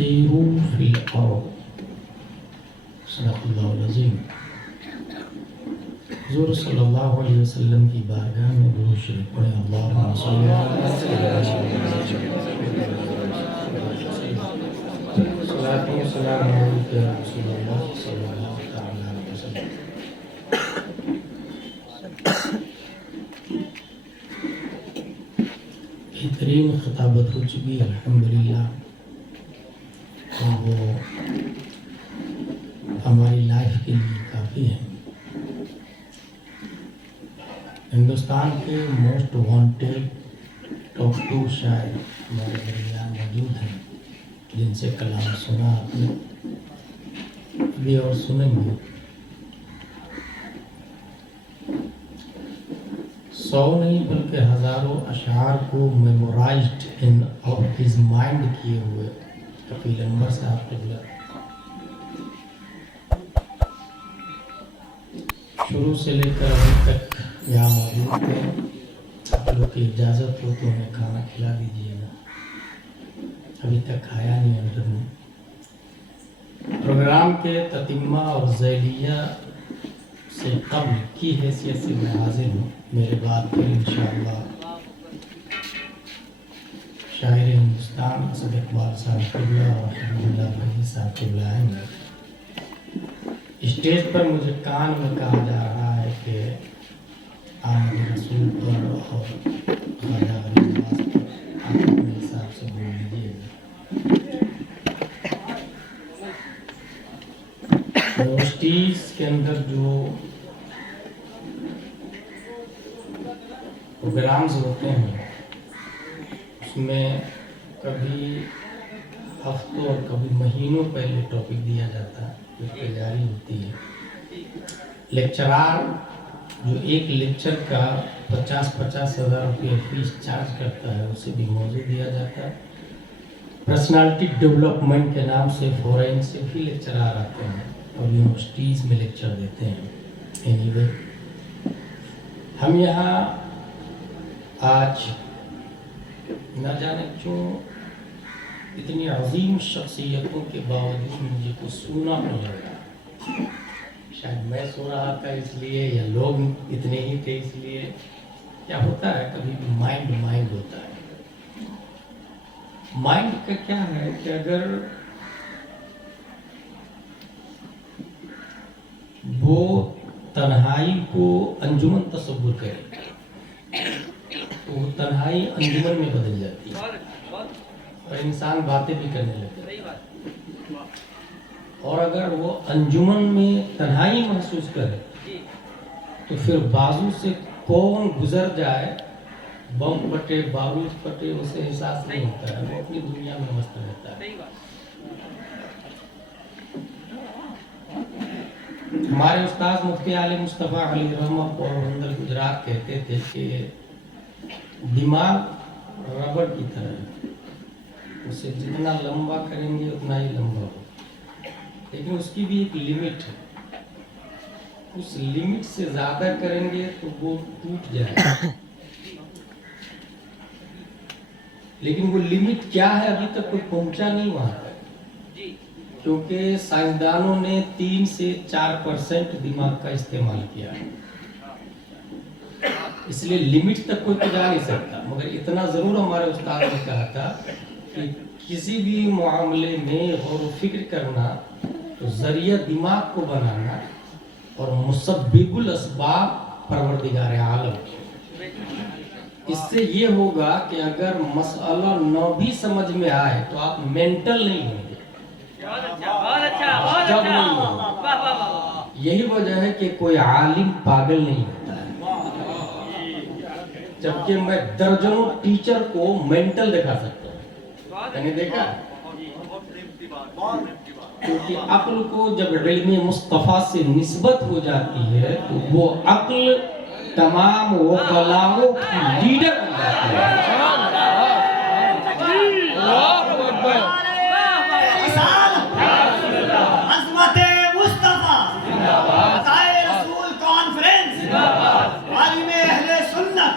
سیروا فی الارض. صدق اللہ العظیم. حضور صلی اللہ علیہ وسلم کی بارگاہ میں درود شریف پڑھیں. اللہم صلی علی صلاۃ و سلام علیک یا رسول اللہ صلی اللہ تعالی علیہ وسلم. بہترین خطابت ہو چکی ہے الحمدللہ، اور وہ ہماری لائف کے لیے کافی ہے. ہندوستان کے موسٹ وانٹیڈ ٹاپ 2 شاعر ہمارے درمیان موجود ہیں، جن سے کلام سنا آپ نے، ابھی اور سنیں گے. 100 نہیں بلکہ ہزاروں اشعار کو میمورائزڈ ان ہز مائنڈ کیے ہوئے کفیل انور صاحب قبلہ شروع سے لے کر ابھی تک یہاں موجود تھے. آپ لوگ کی اجازت ہو تو انہیں کھانا کھلا دیجیے گا، ابھی تک کھایا نہیں اندر میں. پروگرام کے تتمہ اور ذیلیہ سے قبل کی حیثیت سے میں حاضر ہوں. میرے بعد پھر انشاءاللہ شاعر ہندوستان اسد اقبال صاحب قبلہ اور حبیب اللہ بھائی صاحب قبلہ آئیں گے. اسٹیج پر مجھے کان میں کہا جا رہا ہے کہ آمد رسول پر اور خواجہ غریب نواز پر آپ اپنے حساب سے بول لیجیے گا. یونیورسٹیز کے اندر جو پروگرامز ہوتے ہیں اس میں کبھی ہفتوں اور کبھی مہینوں پہلے ٹاپک دیا جاتا ہے، پھر تیاری ہوتی ہے. لیکچرار جو ایک لیکچر کا 50,000 روپے فیس چارج کرتا ہے، اسے بھی موضوع دیا جاتا ہے. پرسنالٹی ڈیولپمنٹ کے نام سے فورین سے بھی لیکچرار آتے ہیں اور یونیورسٹیز میں لیکچر دیتے ہیں. اینی وے ہم یہاں آج نہ جانے کیوں اتنی عظیم شخصیتوں کے باوجود مجھے کچھ سننا پڑ رہا. شاید میں سو رہا تھا اس لیے، یا لوگ اتنے ہی تھے اس لیے. کیا ہوتا ہے کبھی بھی مائنڈ ہوتا ہے. مائنڈ کا کیا ہے کہ اگر وہ تنہائی کو انجمن تصور کرے تو وہ تنہائی انجمن میں بدل جاتی ہے اور انسان باتیں بھی کرنے لگتا ہے. اور اگر وہ انجمن میں تنہائی محسوس کرے تو پھر بازو سے کون گزر جائے، بم پھٹے، بارود پھٹے، اسے احساس نہیں ہوتا ہے. وہ اپنی دنیا میں مست رہتا ہے. ہمارے استاد مفتی علی مصطفیٰ علی رحمہ پوربندر گجرات کہتے تھے کہ دماغ ربڑ کی طرح ہے، اسے جتنا لمبا کریں گے اتنا ہی لمبا ہو، لیکن اس کی بھی ایک لمٹ ہے. اس لمٹ سے زیادہ کریں گے تو وہ ٹوٹ جائے گا. لیکن وہ لمٹ کیا ہے ابھی تک کوئی پہنچا نہیں وہاں تک، کیونکہ سائنسدانوں نے 3 سے 4% دماغ کا استعمال کیا ہے. اس لیے لمٹ تک کوئی پہنچا نہیں سکتا. مگر اتنا ضرور ہمارے استاد نے کہا تھا کہ کسی بھی معاملے میں غور و فکر کرنا تو ذریعہ دماغ کو بنانا اور مسبب الاسباب پروردگار عالم. اس سے یہ ہوگا کہ اگر مسئلہ نہ بھی سمجھ میں آئے تو آپ مینٹل نہیں ہوں گے. جب نہیں ہوں. یہی وجہ ہے کہ کوئی عالم پاگل نہیں ہوتا ہے، جبکہ میں درجنوں ٹیچر کو مینٹل دکھا سکتا ہوں. میں نے دیکھا کیونکہ عقل کو جب علم مصطفیٰ سے نسبت ہو جاتی ہے تو وہ عقل تمام وکلاؤں کی لیڈر بن جاتی ہے. عظمت مصطفیٰ عطائے رسول کانفرنس عالم اہل سنت.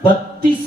32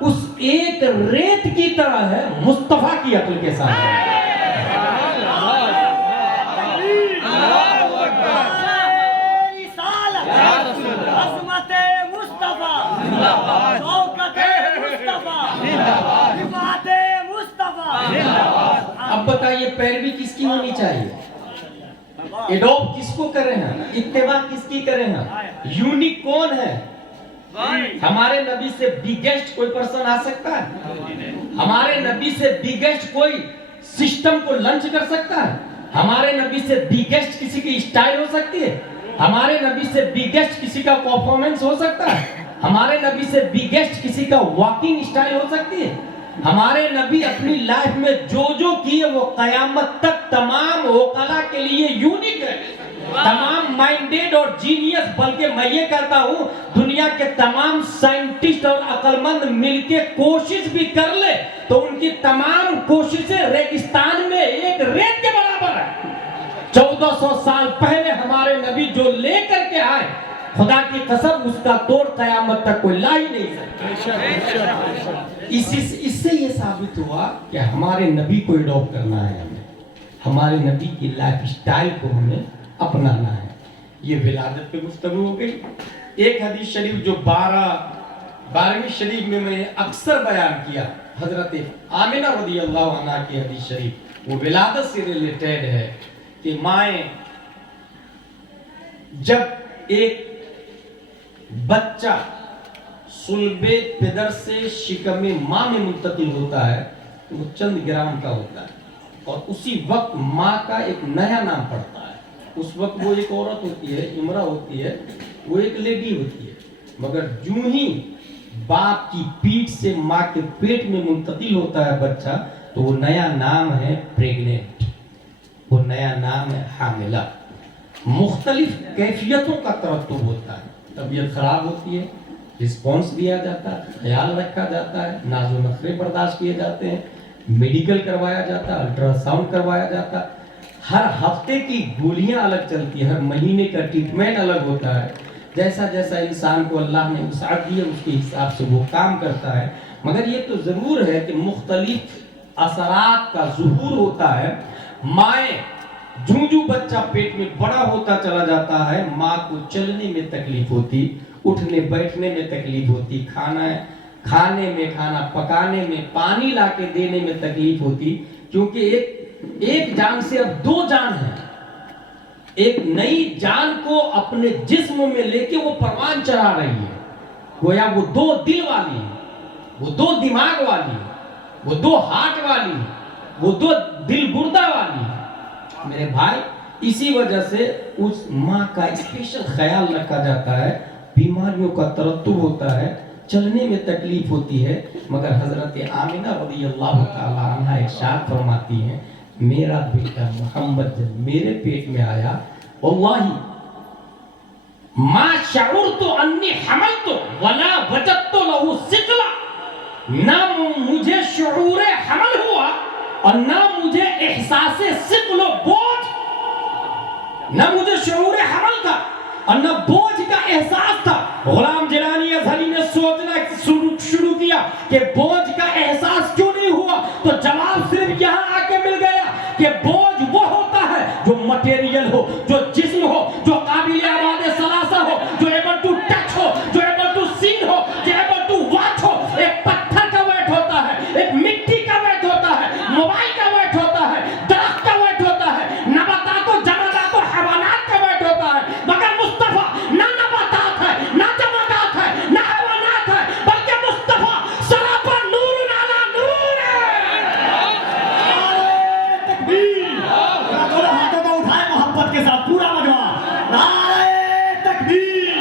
اس ایک ریت کی طرح ہے مصطفیٰ کی عقل کے ساتھ. عظمت مصطفیٰ، شوکت مصطفیٰ، حمایت مصطفیٰ. اب بتائیے پیروی کس کی ہونی چاہیے؟ ایڈوپ کس کو کریں ہیں؟ اتباع کس کی کریں ہیں؟ یونیک کون ہے؟ ہمارے نبی سے بگیسٹ کوئی پرسن آ سکتا ہے؟ ہمارے نبی سے بگیسٹ کوئی سسٹم کو لنچ کر سکتا ہے؟ ہمارے نبی سے بگیسٹ کسی کی اسٹائل ہو سکتی ہے؟ ہمارے نبی سے بگیسٹ کسی کا پرفارمنس ہو سکتا ہے؟ ہمارے نبی سے بگیسٹ کسی کا واکنگ اسٹائل ہو سکتی ہے؟ ہمارے نبی اپنی لائف میں جو کیے وہ قیامت تک تمام عقلاء کے لیے یونیک ہے، تمام مائنڈیڈ اور جینیس. بلکہ میں یہ کہتا ہوں دنیا کے تمام سائنٹسٹ اور عقل مند مل کے کوشش بھی کر لے تو ان کی تمام کوششیں ریگستان میں ایک ریت کے برابر ہے. 1400 سال پہلے ہمارے نبی جو لے کر کے آئے خدا کی قسم اس کا توڑ قیامت تک کوئی لا ہی نہیں سکتا. اس سے یہ ثابت ہوا کہ ہمارے نبی کو ایڈاپٹ کرنا ہے ہمیں، ہمارے نبی کی لائف سٹائل کو ہمیں اپنانا ہے. یہ ولادت پہ گفتگو ہو گئی. ایک حدیث شریف جو 12ویں شریف میں نے اکثر بیان کیا، حضرت آمنہ رضی اللہ عنہ کی حدیث شریف، وہ ولادت سے ریلیٹڈ ہے کہ مائیں جب ایک بچہ صلب پدر سے شکم ماں میں منتقل ہوتا ہے تو وہ چند گرام کا ہوتا ہے اور اسی وقت ماں کا ایک نیا نام پڑتا ہے. اس وقت وہ ایک عورت ہوتی ہے، امرا ہوتی ہے، وہ ایک لیڈی ہوتی ہے. مگر جو ہی باپ کی پیٹھ سے ماں کے پیٹ میں منتقل ہوتا ہے بچہ تو وہ نیا نام ہے پریگننٹ، وہ نیا نام ہے حاملہ. مختلف کیفیتوں کا ترتب ہوتا ہے. طبیعت خراب ہوتی ہے، رسپانس دیا جاتا ہے، خیال رکھا جاتا ہے، ناز و نخرے برداشت کیے جاتے ہیں، میڈیکل کروایا جاتا ہے، الٹرا ساؤنڈ کروایا جاتا ہے. ہر ہفتے کی گولیاں الگ چلتی ہیں، ہر مہینے کا ٹریٹمنٹ الگ ہوتا ہے. جیسا جیسا انسان کو اللہ نے وسعت دی ہے اس کے حساب سے وہ کام کرتا ہے. مگر یہ تو ضرور ہے کہ مختلف اثرات کا ظہور ہوتا ہے. مائیں جو بچہ پیٹ میں بڑا ہوتا چلا جاتا ہے ماں کو چلنے میں تکلیف ہوتی، اٹھنے بیٹھنے میں تکلیف ہوتی، کھانے میں، کھانا پکانے میں، پانی لا کے دینے میں تکلیف ہوتی. کیونکہ ایک جان سے اب دو جان ہیں. ایک نئی جان کو اپنے جسم میں لے کے وہ پروان چڑھا رہی ہے. گویا وہ دو دل والی ہے، وہ دو دماغ والی ہے، وہ دو ہارٹ والی ہے، وہ دو دل گردہ والی ہے. میرے بھائی اسی وجہ سے اس ماں کا اسپیشل خیال رکھا جاتا ہے. بیماریوں کا ترتب ہوتا ہے، چلنے میں تکلیف ہوتی ہے. مگر حضرت آمنہ رضی اللہ تعالی عنہ ارشاد فرماتی ہیں میرا بیٹا محمد جب میرے پیٹ میں آیا واللہ ما شعرت انی حملت ولا وجدت له ثقلا، نہ مجھے شعور حمل ہوا اور نہ مجھے احساس ثقل و بوجھ، نہ مجھے شعور حمل تھا اور نہ بوجھ کا احساس تھا. غلام جیلانی ازہری نے سوچنا شروع کیا کہ بوجھ کا احساس کیوں نہیں ہوا تو جواب صرف یہاں آ کے مل گیا کہ بوجھ وہ ہوتا ہے جو مٹیریل ہو، جو جسم ہو، جو قابل اعمال ثلاثہ ہو، جو ایبل ٹو ٹچ ہو، جو ایبل ٹو سین ہو، جو ایبل ٹو واچ ہو. ایک پتھر کا ویٹ ہوتا ہے، ایک مٹی کا ویٹ ہوتا ہے، موبائل کا ویٹ ہوتا ہے، درخت کا ویٹ ہوتا ہے، نباتات و جمادات و حیوانات کا ویٹ ہوتا ہے. مگر مصطفیٰ نہ نباتات ہے، نہ جمادات ہے، نہ حیوانات ہے، بلکہ مصطفیٰ سراپا نور علی نور ہے. تکبیر! دونوں ہاتھوں کو اٹھائے محبت کے ساتھ پورا مجمع. نعرہ تکبیر!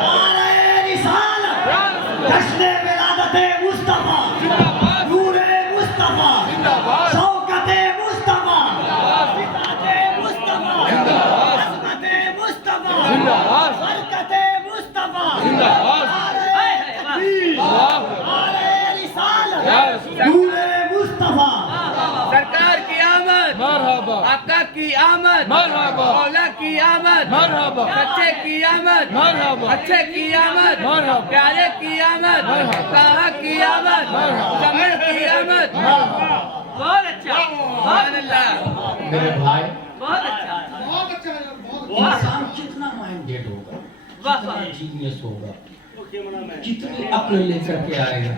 نعرہ رسالت! جشن ولادت مصطفیٰ! نور مصطفیٰ! شوکت مصطفیٰ! رفعت مصطفیٰ! عظمت مصطفیٰ! برکت مصطفیٰ! نعرہ تکبیر! نعرہ رسالت! نور مصطفیٰ! سرکار کی آمد، مرحبا مرحبا آقا کی آمد مرحبا مولا کی آمد مرحبا سچے کی آمد مرحبا اچھے کی آمد مرحبا پیارے کی آمد کہاں کی آمد زمین کی آمد بہت اچھا سبحان اللہ میرے بھائی بہت اچھا انسان کتنا مائنڈیڈ ہوگا، کتنا جینیس ہوگا، کتنی عقل لے کر کے آئے گا۔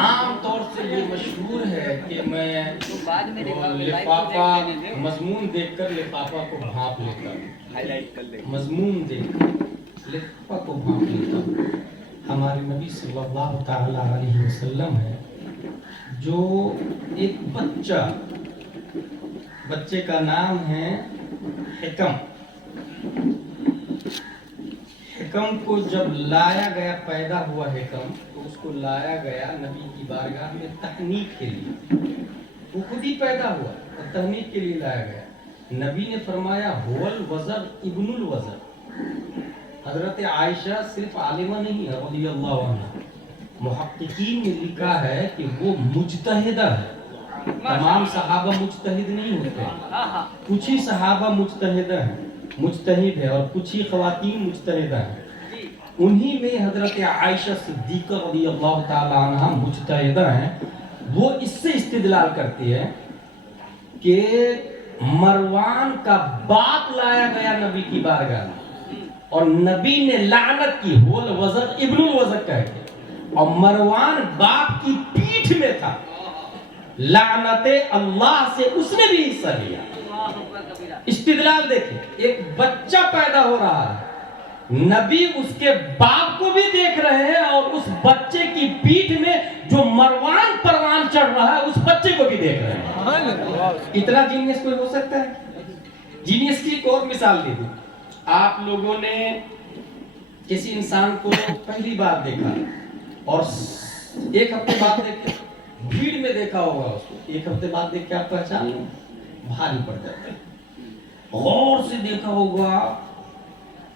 عام طور سے یہ مشہور ہے کہ میں لفافہ مضمون دیکھ کر لفافہ کو بھانپ لیتا ہوں، مضمون دیکھ کر لفافہ کو بھانپ لیتا ہوں۔ ہمارے نبی صلی اللہ تعالی علیہ وسلم ہے جو ایک بچے کا نام ہے حکم۔ حکم کو جب لایا گیا، پیدا ہوا حکم، تو اس کو لایا گیا نبی کی بارگاہ میں تحنیک کے لیے۔ وہ خود ہی پیدا ہوا اور تحنیک کے لیے لایا گیا۔ نبی نے فرمایا هو الوزر ابن الوزر۔ حضرت عائشہ صرف عالمہ نہیں ہے رضی اللہ عنہ، محققین نے لکھا ہے کہ وہ مجتہدہ ہے۔ تمام صحابہ مجتہد نہیں ہوتے، کچھ ہی صحابہ مجتہد ہے اور کچھ ہی خواتین مجتہدہ ہیں۔ انہی میں حضرت عائشہ صدیقہ رضی اللہ تعالی عنہ مجتہدہ ہیں۔ وہ اس سے استدلال کرتی ہے کہ مروان کا باپ لایا گیا نبی کی بارگاہ میں اور نبی نے لعنت کی هو الوزر ابن الوزر کہہ کے، اور مروان باپ کی پیٹھ میں تھا، لعنت اللہ سے اس نے بھی حصہ لیا۔ استدلال دیکھیں، ایک بچہ پیدا ہو رہا ہے، نبی اس کے باپ کو بھی دیکھ رہے ہیں اور اس بچے کی پیٹھ میں جو مروان پروان چڑھ رہا ہے اس بچے کو بھی دیکھ رہے ہیں۔ اتنا جینیس کوئی ہو سکتا ہے؟ جینیس کی ایک اور مثال دے دوں۔ آپ لوگوں نے کسی انسان کو پہلی بار دیکھا اور ایک ہفتے بعد دیکھا، بھیڑ میں دیکھا ہوگا اس کو، ایک ہفتے بعد دیکھ کے آپ پہچان لیں، بھاری پڑ جاتا ہے۔ غور سے دیکھا ہوگا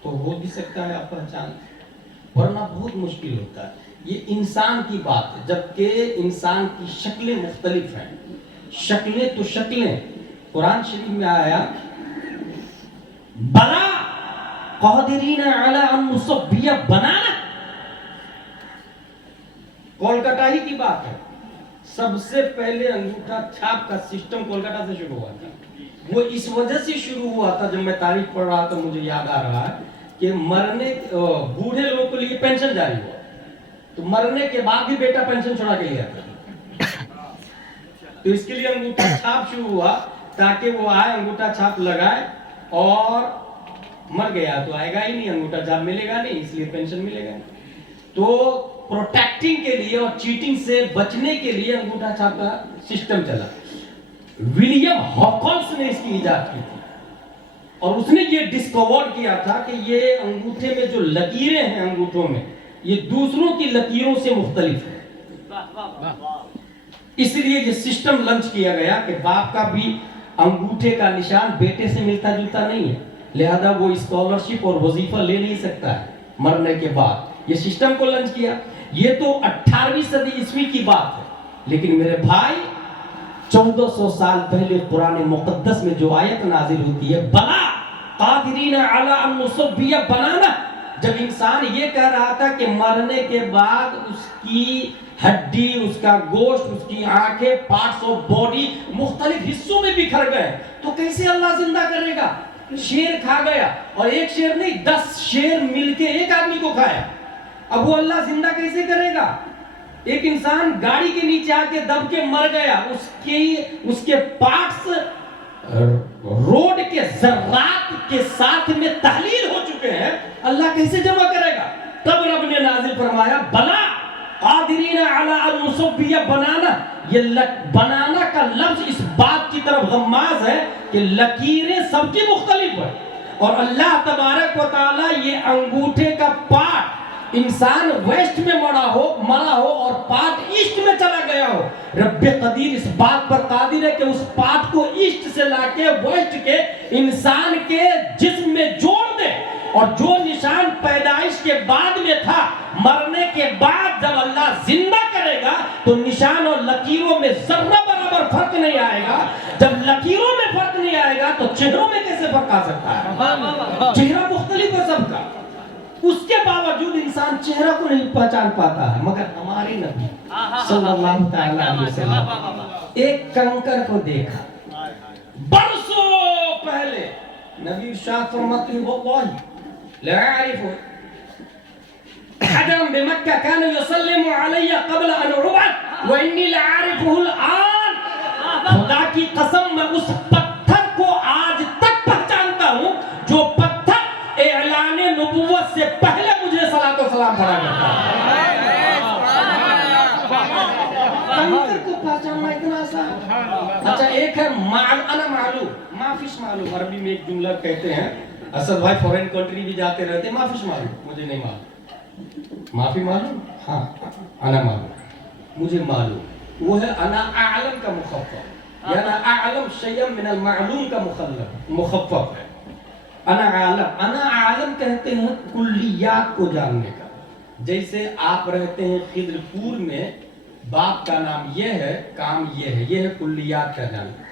تو ہو بھی سکتا ہے آپ پہچان، ورنہ بہت مشکل ہوتا ہے۔ یہ انسان کی بات ہے، جبکہ انسان کی شکلیں مختلف ہیں۔ شکلیں تو شکلیں، قرآن شریف میں آیا بلا قادرین علی ان نصبی بنانا، کولکتہ ہی کی بات ہے۔ سب سے پہلے انگوٹھا چھاپ کا سسٹم کولکتہ سے شروع ہوا تھا۔ وہ اس وجہ سے شروع ہوا تھا، جب میں تاریخ پڑھ رہا تھا مجھے یاد آ رہا ہے کہ بوڑھے لوگوں کے لیے پینشن جاری ہوا، تو مرنے کے بعد بھی بیٹا پینشن چھوڑا کے لیا تھا، تو اس کے لیے انگوٹھا چھاپ شروع ہوا تاکہ وہ آئے، انگوٹھا چھاپ لگائے، اور مر گیا تو آئے گا ہی نہیں، انگوٹھا چھاپ ملے گا نہیں، اس لیے پینشن ملے گا۔ تو پروٹیکٹنگ کے لیے اور چیٹنگ سے بچنے کے لیے انگوٹھا چھاپ کا سسٹم چلا۔ ولیم ہاکنس نے اس کی ایجاد کی تھی اور اس نے یہ ڈسکور کیا تھا کہ یہ انگوٹھے میں جو لکیریں ہیں انگوٹھوں میں، یہ دوسروں کی لکیروں سے مختلف ہے۔ اس لیے یہ سسٹم لانچ کیا گیا کہ باپ کا بھی انگوٹھے کا نشان بیٹے سے ملتا جلتا نہیں ہے، لہذا وہ اسکالرشپ اور وظیفہ لے نہیں سکتا ہے مرنے کے بعد۔ یہ سسٹم کو لانچ کیا۔ یہ تو 18ویں صدی عیسوی کی بات ہے، لیکن میرے بھائی 1400 سال پہلے قرآن مقدس میں جو آیت نازل ہوتی ہے بلا قادرین علی ان نصبی بنانا، جب انسان یہ کہہ رہا تھا کہ مرنے کے بعد اس کی ہڈی، اس کا گوشت، اس کی آنکھیں، پارٹس آف باڈی مختلف حصوں میں بکھر گئے، تو کیسے اللہ زندہ کرے گا؟ شیر کھا گیا، اور ایک شیر نہیں 10 شیر مل کے ایک آدمی کو کھایا، اب وہ اللہ زندہ کیسے کرے گا؟ ایک انسان گاڑی کے نیچے آ کے دب کے مر گیا، اس کے پارٹس روڈ کے ذرات کے ساتھ میں تحلیل ہو چکے ہیں، اللہ کیسے جمع کرے گا؟ تب رب نے نازل فرمایا بلا قادرین علی ان نصبی بنانا۔ یہ بنانا کا لفظ اس بات کی طرف غماز ہے کہ لکیریں سب کی مختلف ہیں، اور اللہ تبارک و تعالی یہ انگوٹھے کا پارٹ انسان ویسٹ میں مرا ہو اور پارٹ ایسٹ میں چلا گیا ہو، رب قدیر اس بات پر قادر ہے کہ اس پارٹ کو ایسٹ سے لا کے ویسٹ کے انسان کے جسم میں جوڑ دے، اور جو نشان پیدائش کے بعد میں تھا، مرنے کے بعد جب اللہ زندہ کرے گا تو نشان اور لکیروں میں ذرہ برابر فرق نہیں آئے گا، جب لکیروں میں فرق نہیں آئے گا تو چہروں میں کیسے فرق آ سکتا ہے؟ چہرہ مختلف ہے سب کا، اس کے باوجود انسان چہرہ کو نہیں پہچان پاتا ہے، مگر ہمارے نبی صلی اللہ تعالی علیہ وسلم ایک کنکر کو دیکھا برسوں پہلے، نبی ارشاد فرماتے ہیں واللہ لا اعرف حجرا بمکہ کان یسلم علی قبل ان ابعث وانی لاعرفه الان، خدا کی قسم میں اس پتھر کو آج تک پہچانتا ہوں جو پتھر اعلان نبوت سے پہلے مجھے صلاۃ و سلام پڑھا کرتا ہے۔ کنکر کو پہچاننا اتنا آسان؟ اچھا ایک ہے انا معلوم ما فیش معلوم، عربی میں ایک جملہ کہتے ہیں، اسد بھائی فورین کنٹری بھی جاتے رہتے ہیں، ما فیش معلوم، مجھے نہیں معلوم، معافی معلوم، ہاں انا معلوم، مجھے معلوم، وہ ہے انا اعلم کا مخفف، یا انا اعلم شیئا من المعلوم کا مخفف ہے۔ انا عالم کہتے ہیں کلیات کو جاننے کا، جیسے آپ رہتے ہیں خضر پور میں، باپ کا نام یہ ہے، کام یہ ہے کلیات کا جاننا،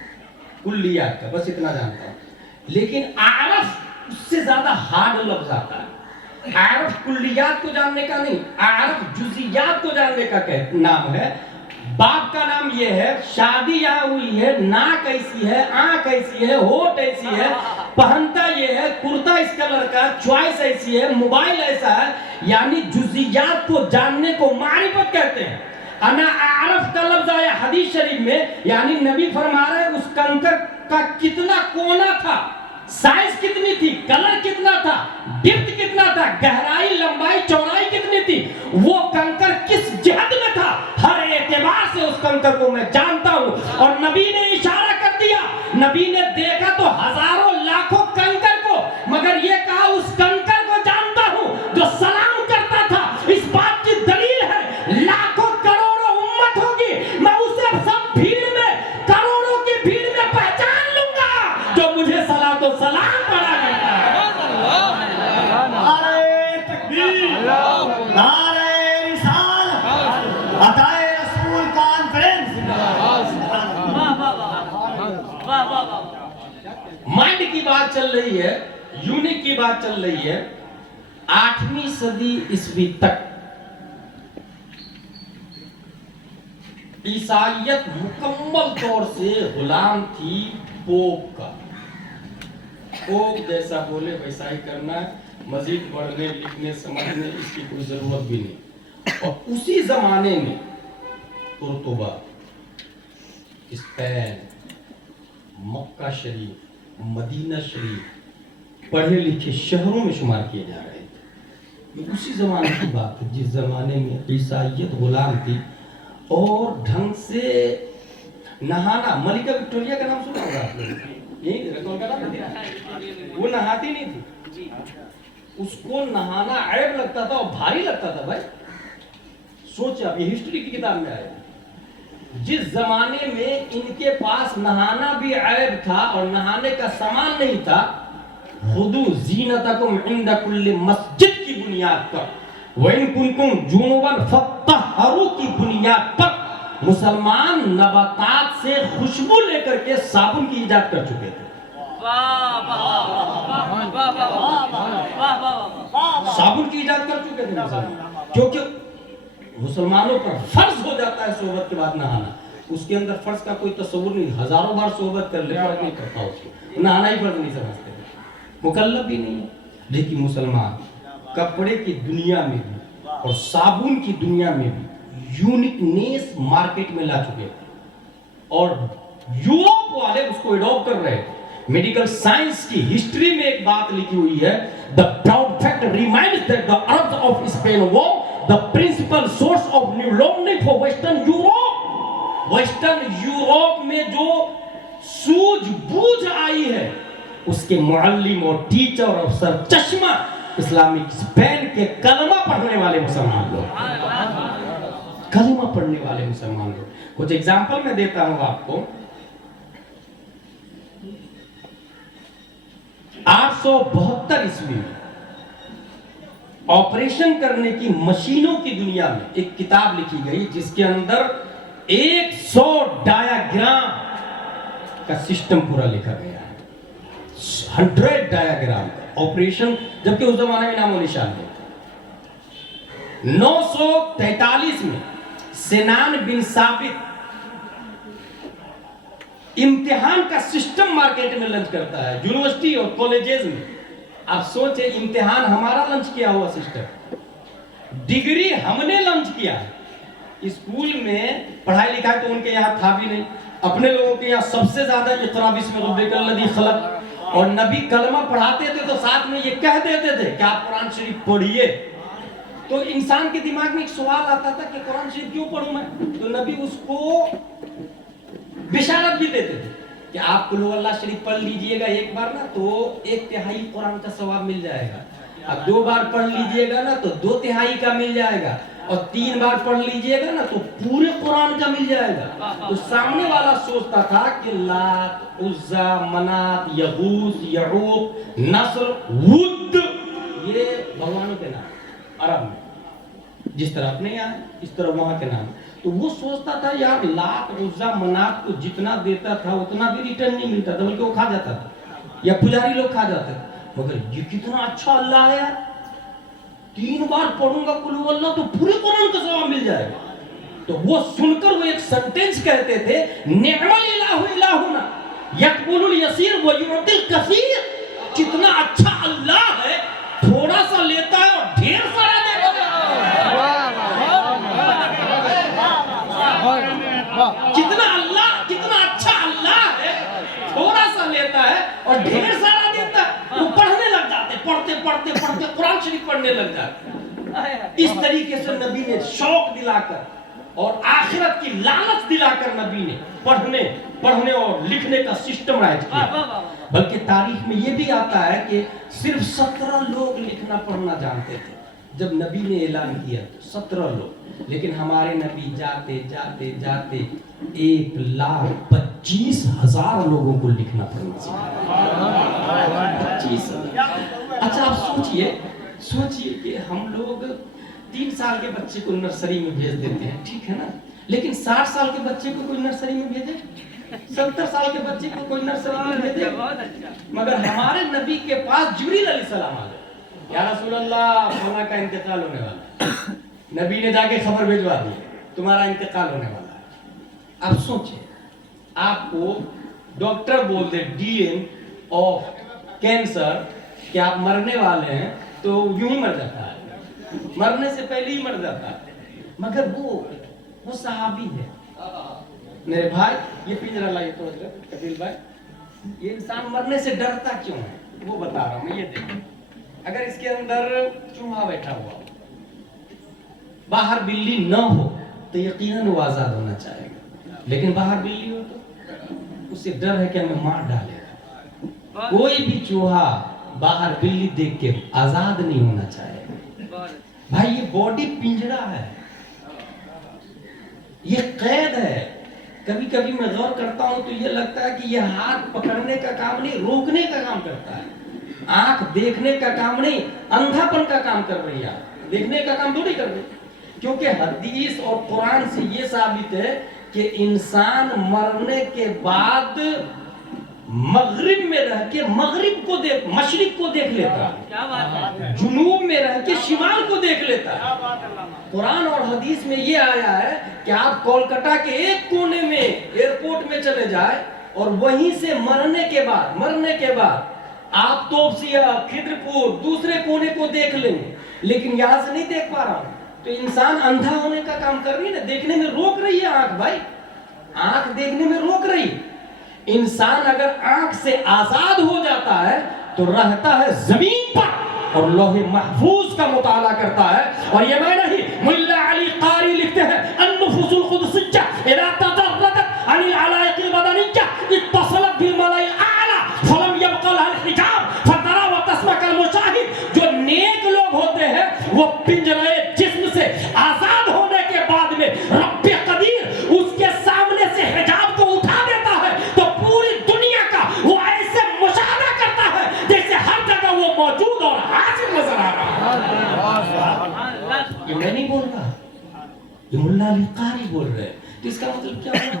کلیات کا بس اتنا جانتا ہوں۔ لیکن عارف اس سے زیادہ ہارڈ لفظ آتا ہے، عارف کلیات کو جاننے کا نہیں، عارف جزیات کو جاننے کا نام ہے۔ باپ کا نام یہ ہے، شادی یہاں ہوئی ہے، ناک ایسی ہے، آنکھ ایسی ہے، ہونٹ ایسی ہے، پہنتا یہ ہے، کرتا اس کلر کا، چوائس ایسی ہے، موبائل ایسا ہے، یعنی جزیات کو جاننے کو معرفت کہتے ہیں۔ انا اعرف کا لفظ آیا حدیث شریف میں، یعنی نبی فرما رہے ہیں اس کنکر کا کتنا کونا تھا، سائز کتنی تھی، کلر کتنا تھا، ڈپتھ کتنا تھا، گہرائی لمبائی چوڑائی کتنی تھی، وہ کنکر کس جہت میں تھا، ہر اعتبار سے اس کنکر کو میں جانتا ہوں۔ اور نبی نے اشارہ کر دیا، نبی نے دیکھا تو ہزاروں لاکھوں کنکر کو، مگر یہ کہا اس کنکر کو جانتا ہوں جو سلام کرتا تھا۔ اس بات کی دلیل ہے لاکھوں کروڑوں امت ہوگی، میں اسے سب بھیڑ میں، کروڑوں کی بھیڑ میں پہچان لوں گا جو مجھے صلاۃ و سلام پڑھا کرتا ہے۔ نعرہ تکبیر، نعرہ رسالت، عطائے رسول کانفرنس۔ مائنڈ کی بات چل رہی ہے، یونک کی بات چل رہی ہے۔ 8ویں صدی عیسوی تک عیسائیت مکمل طور سے غلام تھی پوپ کا، پوپ جیسا بولے ویسا ہی کرنا ہے، مزید پڑھنے لکھنے سمجھنے اس کی کوئی ضرورت بھی نہیں۔ اور اسی زمانے میں قرطبہ، اسپین، مکہ شریف، مدینہ شریف پڑھے لکھے شہروں میں شمار کیے جا رہے تھے۔ یہ اسی زمانے کی بات ہے جس زمانے میں عیسائیت غلام تھی، اور ڈھنگ سے نہانا، ملکہ وکٹوریہ کا نام سنا ہوگا آپ نے، یہی رکول کا نام ہے، وہ نہاتی نہیں تھی، اس کو نہانا عیب لگتا تھا اور بھاری لگتا تھا۔ بھائی سوچیں آپ، یہ ہسٹری کی کتاب میں آئے، جس زمانے میں ان کے پاس نہانا بھی عیب تھا اور نہانے کا سامان نہیں تھا، خُذُوا زِینَتَکُمْ عِنْدَ کُلِّ مسجد کی بنیاد پر، وَإِن كُنتُمْ جُنُبًا فَطَّهِّرُوا کی بنیاد پر مسلمان نباتات سے خوشبو لے کر کے صابن کی ایجاد کر چکے تھے۔ صابن کی ایجاد کر چکے تھے مسلمان، کیونکہ مسلمانوں پر فرض ہو جاتا ہے صحبت کے بعد نہانا، اس کے اندر فرض کا کوئی تصور نہیں، ہزاروں بار صحبت کر لے فرق نہیں کرتا، اس کو نہانا ہی فرض نہیں سمجھتے، مکلف بھی نہیں ہے۔ لیکن مسلمان کپڑے کی دنیا میں بھی اور صابن کی دنیا میں بھی یونیکنیس مارکیٹ میں لا چکے تھے، اور یورپ والے اس کو اڈاپٹ کر رہے تھے۔ میڈیکل سائنس کی ہسٹری میں ایک بات لکھی ہوئی ہے، the proud fact reminds that the Arabs of Spain were the principal source of pneumonia for Western Europe۔ Western Europe میں جو سوجھ بوجھ آئی ہے اس کے معلم اور ٹیچر اور سر چشمہ اسلامک اسپین کے کلمہ پڑھنے والے مسلمان لوگ، کلمہ پڑھنے والے مسلمان لوگ۔ کچھ ایگزامپل میں دیتا ہوں آپ کو۔ 872 عیسوی میں آپریشن کرنے کی مشینوں کی دنیا میں ایک کتاب لکھی گئی جس کے اندر 100 ڈایاگرام کا سسٹم پورا لکھا گیا ہے, 100 ڈایاگرام کا آپریشن, جبکہ اس زمانے میں نام و نشان نہیں تھا. 943 میں سنان بن ثابت امتحان کا سسٹم مارکیٹ میں لنچ کرتا ہے یونیورسٹی اور کالجز میں. آپ سوچیں, امتحان ہمارا لنچ کیا ہوا سسٹم, ڈگری ہم نے لنچ کیا. اسکول میں پڑھائی لکھائی تو ان کے یہاں تھا بھی نہیں, اپنے لوگوں کے یہاں سب سے زیادہ اقرا بسم ربک الذی خلق, اور نبی کلمہ پڑھاتے تھے تو ساتھ میں یہ کہہ دیتے تھے کہ آپ قرآن شریف پڑھیے. تو انسان کے دماغ میں ایک سوال آتا تھا کہ قرآن شریف کیوں پڑھوں میں, تو نبی اس کو بشارت بھی دیتے تھے کہ آپ قل اللہ شریف پڑھ لیجئے گا ایک بار نا تو 1/3 قرآن کا ثواب مل جائے گا, اب 2 بار پڑھ لیجئے گا نا تو 2/3 کا مل جائے گا, اور 3 بار پڑھ لیجئے گا نا تو پورے قرآن کا مل جائے گا. تو سامنے والا سوچتا تھا کہ لات, عزا, منات, یغوث, یعوق, نصر, ود, یہ بھگوانوں کے نام عرب میں, جس طرح اپنے یہاں اس طرح وہاں کے نام. تو وہ سوچتا تھا یار لات, عزا, منات کو جتنا دیتا تھا اتنا بھی ریٹرن نہیں ملتا تھا, بلکہ وہ کھا جاتا تھا یا پجاری لوگ کھا جاتے تھے. مگر یہ کتنا اچھا اللہ ہے یار, 3 بار پڑھوں گا قل هو اللہ تو پورے قرآن کا ثواب مل جائے گا. تو وہ سن کر وہ ایک سنٹینس کہتے تھے, نعم الالہ الہنا یقبل الیسیر ویعطی الکثیر. کتنا اچھا اللہ ہے, تھوڑا سا لیتا ہے اور ڈھیر سارا دیتا ہے. کتنا اچھا اللہ ہے, تھوڑا سا لیتا ہے اور ڈھیر سارا دیتا ہے. وہ پڑھنے لگ جاتے, پڑھتے قرآن شریف پڑھنے لگ جاتے. اس طریقے سے نبی نے شوق دلا کر اور آخرت کی لالچ دلا کر نبی نے پڑھنے اور لکھنے کا سسٹم رائج کیا. بلکہ تاریخ میں یہ بھی آتا ہے کہ صرف 17 لوگ لکھنا پڑھنا جانتے تھے جب نبی نے اعلان کیا, تو 17 لوگ. لیکن ہمارے نبی جاتے جاتے جاتے 1,25,000 لوگوں کو لکھنا پڑھنا سکھایا. 25,000. اچھا آپ سوچئے کہ ہم لوگ 3 سال کے بچے کو نرسری میں بھیج دیتے ہیں, ٹھیک ہے نا, لیکن 60 سال کے بچے کو کوئی نرسری میں بھیجے, 70 سال کے بچے کو کوئی نرسری میں بھیجے. مگر ہمارے نبی کے پاس جبریل علیہ السلام آ گئے, یا رسول اللہ فلاں کا انتقال ہونے والا ہے. نبی نے جا کے خبر بھیجوا دی, تمہارا انتقال ہونے والا ہے. اب سوچیں, آپ کو ڈاکٹر بول دے DM آف کینسر کہ آپ مرنے والے ہیں, تو یوں ہی مر جاتا ہے, مرنے سے پہلے ہی مر جاتا ہے. مگر وہ صحابی ہے. میرے بھائی یہ پنجرا لائیے تو کبیل بھائی, یہ انسان مرنے سے ڈرتا کیوں ہے وہ بتا رہا ہوں میں. یہ دیکھیں, اگر اس کے اندر چوہا بیٹھا ہوا ہو, باہر بلی نہ ہو, تو یقیناً وہ آزاد ہونا چاہے گا. لیکن باہر بلی ہو تو اسے ڈر ہے کہ ہمیں مار ڈالے گا. کوئی بھی چوہا باہر بلی دیکھ کے آزاد نہیں ہونا چاہے گا. بھائی یہ باڈی پنجرا ہے, یہ قید ہے. کبھی کبھی میں غور کرتا ہوں تو یہ لگتا ہے کہ یہ ہاتھ پکڑنے کا کام نہیں, روکنے کا کام کرتا ہے. آنکھ دیکھنے کا کام نہیں, اندھا پن کا کام کر رہی ہے, دیکھنے کا کام تھوڑی کر رہی. کیونکہ حدیث اور قرآن سے یہ ثابت ہے کہ انسان مرنے کے بعد مغرب میں رہ کے مغرب کو دیکھ, مشرق کو دیکھ لیتا ہے, جنوب میں رہ کے شمال کو دیکھ لیتا ہے. قرآن اور حدیث میں یہ آیا ہے کہ آپ کولکتہ کے ایک کونے میں ایئرپورٹ میں چلے جائیں اور وہیں سے مرنے کے بعد آپ توپسیہ, کھدرپور, دوسرے کونے کو دیکھ لیں, لیکن یہاں سے نہیں دیکھ پا رہا ہوں. تو انسان اندھا ہونے کا کام کر رہی ہے نا, دیکھنے میں روک رہی ہے آنکھ. بھائی آنکھ دیکھنے میں روک رہی. انسان اگر آنکھ سے آزاد ہو جاتا ہے تو رہتا ہے زمین پر اور لوح محفوظ کا مطالعہ کرتا ہے. اور یہ میں نہیں, ملا علی قاری لکھتے ہیں, النفوس القدسیہ اذا تجردت عن العلائق البدنیہ اتصلت بالملأ الاعلی فلم يبق لها الحجاب فترى وتسمع كالمشاهد. جو نیک لوگ ہوتے ہیں وہ پنجرے جسم سے آزاد ہونے کے بعد میں رب قدیر اس کے سامنے سے حجاب کو اٹھا دیتا ہے, تو پوری دنیا کا وہ ایسے مشاہدہ کرتا ہے جیسے ہر جگہ وہ موجود اور حاضر نظر آ رہا ہے. یہ میں نہیں بول رہا, یہ ملا علی قاری بول رہے ہیں. تو اس کا مطلب کیا ہوا,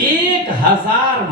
1000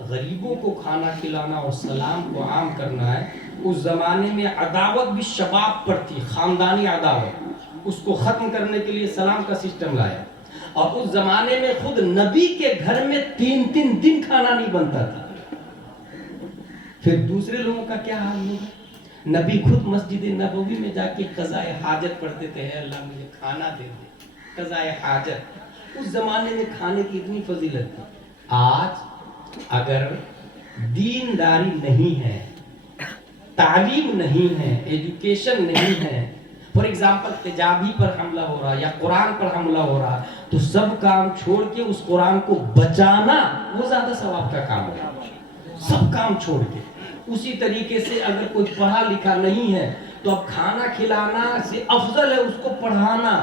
غریبوں کو کھانا کھلانا اور سلام کو عام کرنا ہے. اس زمانے میں عداوت بھی شباب پر تھی، خاندانی عداوت. اس کو ختم کرنے کے لیے سلام کا سسٹم لایا. اور اس زمانے میں خود نبی کے گھر میں 3 دن کھانا نہیں بنتا تھا. پھر دوسرے لوگوں کا کیا حال ہوگا؟ نبی خود مسجد نبوی میں جا کے قضائے حاجت پڑھتے تھے، اے اللہ مجھے کھانا دے دے. قضائے حاجت. اس زمانے میں کھانے کی اتنی فضیلت تھی. آج اگر دینداری نہیں ہے، تعلیم نہیں ہے، ایجوکیشن نہیں ہے، فار ایگزامپل تجابی پر حملہ ہو رہا یا قرآن پر حملہ ہو رہا، تو سب کام چھوڑ کے اس قرآن کو بچانا وہ زیادہ ثواب کا کام ہے. سب کام چھوڑ کے. اسی طریقے سے اگر کوئی پڑھا لکھا نہیں ہے تو اب کھانا کھلانا سے افضل ہے اس کو پڑھانا،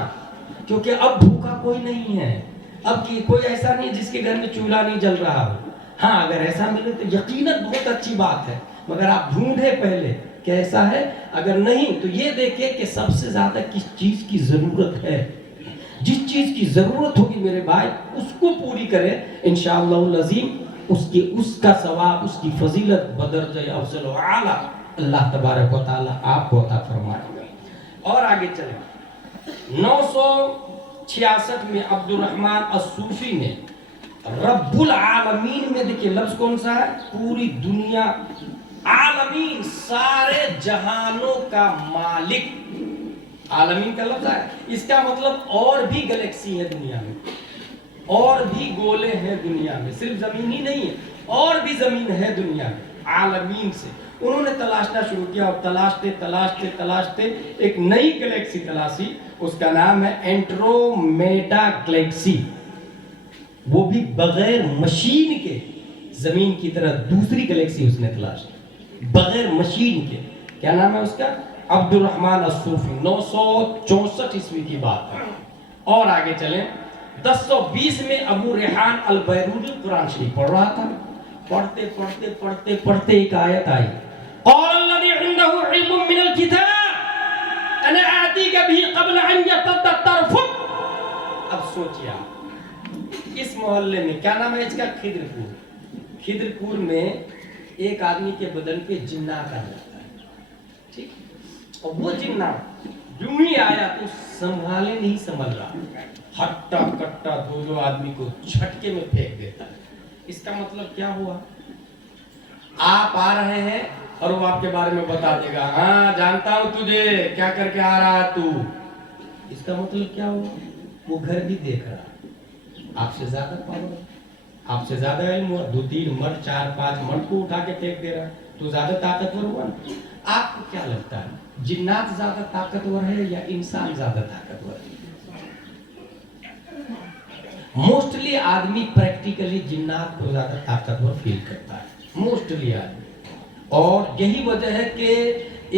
کیونکہ اب بھوکا کوئی نہیں ہے. اب کوئی ایسا نہیں جس کے گھر میں چولہا نہیں جل رہا ہو. ہاں اگر ایسا ملے تو یقیناً بہت اچھی بات ہے، مگر آپ ڈھونڈیں پہلے کیسا ہے. اگر نہیں تو یہ دیکھیں کہ سب سے زیادہ کس چیز کی ضرورت ہے. جس چیز کی ضرورت ہوگی میرے بھائی اس کو پوری کریں، انشاءاللہ العظیم اس کا ثواب، اس کی فضیلت بدرجہ افضل و اعلیٰ اللہ تبارک و تعالیٰ آپ کو عطا فرمائے گا. اور آگے چلیں. 966 میں عبد الرحمن الصوفی نے رب العالمین میں دیکھیں لفظ کون سا ہے؟ پوری دنیا، عالمین سارے جہانوں کا مالک. عالمین کا لفظ ہے، اس کا مطلب اور بھی گلیکسی ہے دنیا میں، اور بھی گولے ہیں دنیا میں، صرف زمین ہی نہیں ہے، اور بھی زمین ہے دنیا میں. عالمین سے انہوں نے تلاشنا شروع کیا اور تلاشتے تلاشتے تلاشتے ایک نئی گلیکسی تلاشی. اس کا نام ہے اینڈرومیڈا گلیکسی. وہ بھی بغیر مشین کے زمین کی طرح دوسری گلیکسی اس نے تلاش کی، بغیر مشین کے. کیا نام ہے اس کا؟ عبد الرحمن الصوفی. 964 عیسوی کی بات ہے. اور آگے چلیں. 1020 میں ابو ریحان البیرونی قرآن شریف پڑھ رہا تھا. پڑھتے پڑھتے پڑھتے پڑھتے ایک آیت آئی، قال الذی عنده علم من الكتاب انا آتیک به قبل ان یرتد طرفک. اب سوچیے آپ اس محلے میں کیا نام ہے اس کا؟ خضرپور. خضرپور میں ایک آدمی کے بدن پہ جنات آ جاتا ہے، ٹھیک. اور وہ جنات جو ہی آیا تو سنبھالے نہیں سنبھل رہا، ہٹا کٹا دو آدمی کو جھٹکے میں پھینک دیتا ہے. اس کا مطلب کیا ہوا؟ آپ آ رہے ہیں اور وہ آپ کے بارے میں بتا دے گا، ہاں جانتا ہوں تجھے، کیا کر کے آ رہا تو. اس کا مطلب کیا ہوا؟ وہ گھر بھی دیکھ رہا، آپ سے زیادہ پاور، آپ سے زیادہ علم ہوا. 2-3 مرد 4-5 مرد کو اٹھا کے پھینک دے رہا تو زیادہ طاقتور ہوا. آپ کو کیا لگتا ہے جنات زیادہ طاقتور ہے یا انسان زیادہ طاقتور ہے؟ موسٹلی آدمی پریکٹیکلی جنات کو زیادہ طاقتور فیل کرتا ہے، موسٹلی آدمی. اور یہی وجہ ہے کہ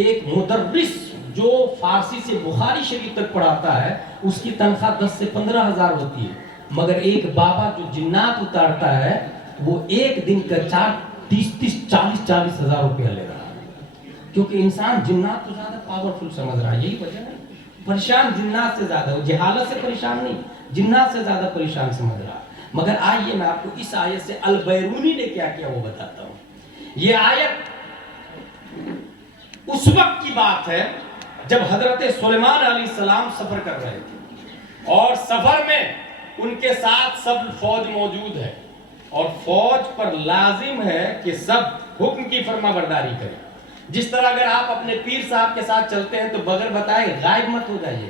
ایک مدرس جو فارسی سے بخاری شریف تک پڑھاتا ہے اس کی تنخواہ 10 سے 15 ہزار ہوتی ہے، مگر ایک بابا جو جنات اتارتا ہے وہ ایک دن کا 30-40 ہزار روپیہ لے رہا ہے. کیونکہ انسان جنات کو زیادہ پاورفل سمجھ رہا ہے. یہی وجہ ہے پریشان جنات سے زیادہ، وہ جہالت سے پریشان نہیں، جنات سے زیادہ پریشان سمجھ رہا. مگر آئیے میں آپ کو اس آیت سے البیرونی نے کیا کیا وہ بتاتا ہوں. یہ آیت اس وقت کی بات ہے جب حضرت سلیمان علیہ السلام سفر کر رہے تھے اور سفر میں ان کے ساتھ سب فوج موجود ہے اور فوج پر لازم ہے کہ سب حکم کی فرما برداری کریں. جس طرح اگر آپ اپنے پیر صاحب کے ساتھ چلتے ہیں تو بغیر بتائے غائب مت ہو جائیے.